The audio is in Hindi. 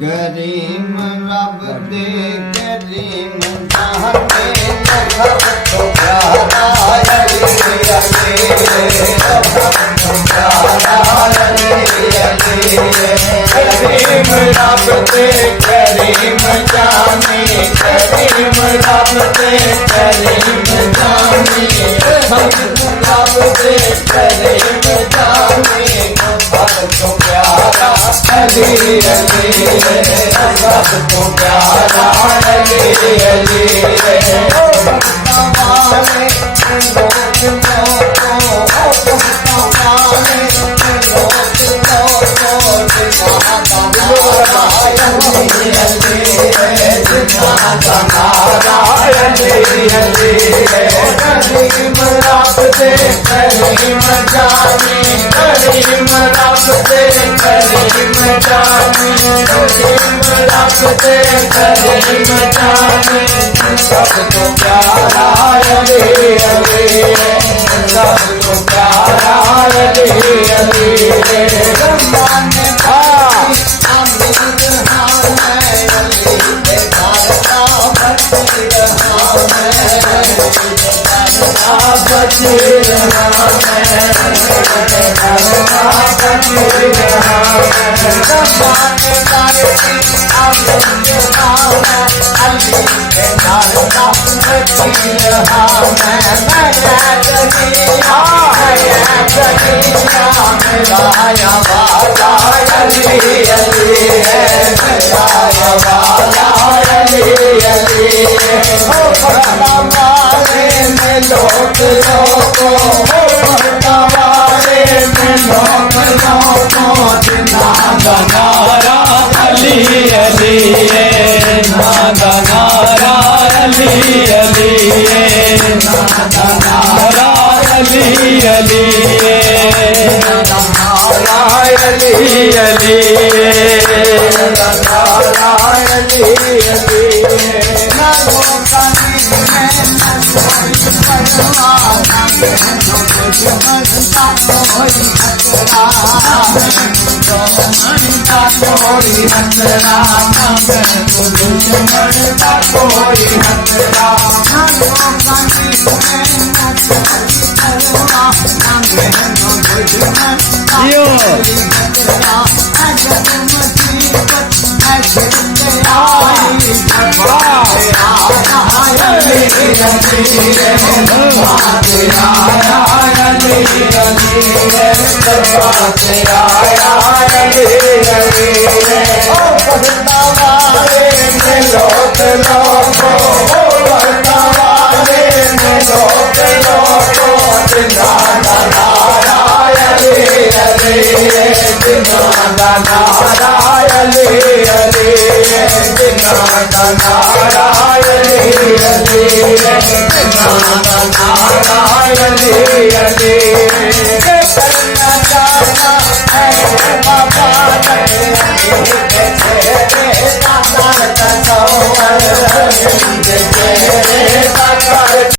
करीम रब दे करीम जाने सब तो प्यारा अली अली करीम रब दे करीम जाने करीम रब दे करीम जाने सब रब दे करीम जाने सब तो प्यारा अली अली सब तो प्यारा अली अली करीम रब दे करीम जाने करीम रब दे करीम जाने करीम रब दे करीम जाने सब तो प्यारा अली अली सब तो प्यारा अली अली रमाने नारायण